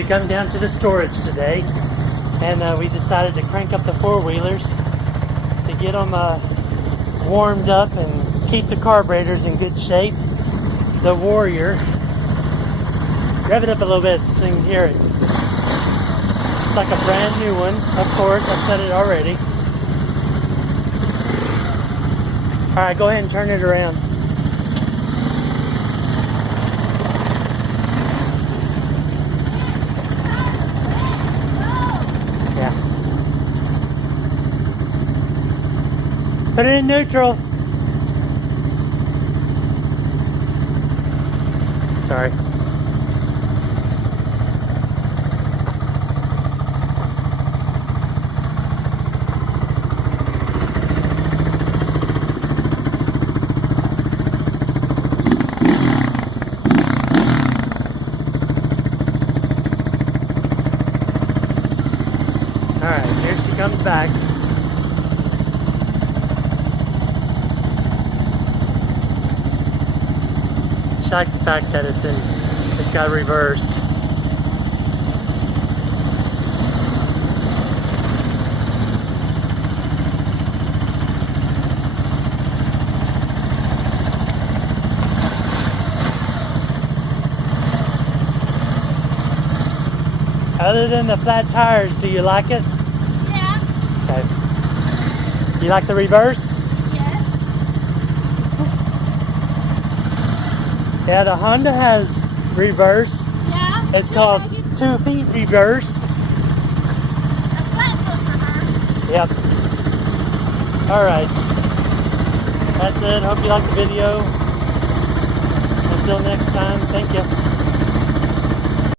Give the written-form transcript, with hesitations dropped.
We come down to the storage today, and we decided to crank up the four-wheelers to get them warmed up and keep the carburetors in good shape. The Warrior. Rev it up a little bit so you can hear it. It's like a brand new one, of course. I've said it already. Alright, go ahead and turn it around. Yeah. Put it in neutral. Sorry. Alright, here she comes back. She likes the fact that it's got reverse. Other than the flat tires, do you like it? Yeah. Okay. You like the reverse? Yes. Yeah, the Honda has reverse. Yeah. It's called 2 feet reverse. A flat foot reverse. Yep. Alright. That's it. Hope you liked the video. Until next time, thank you.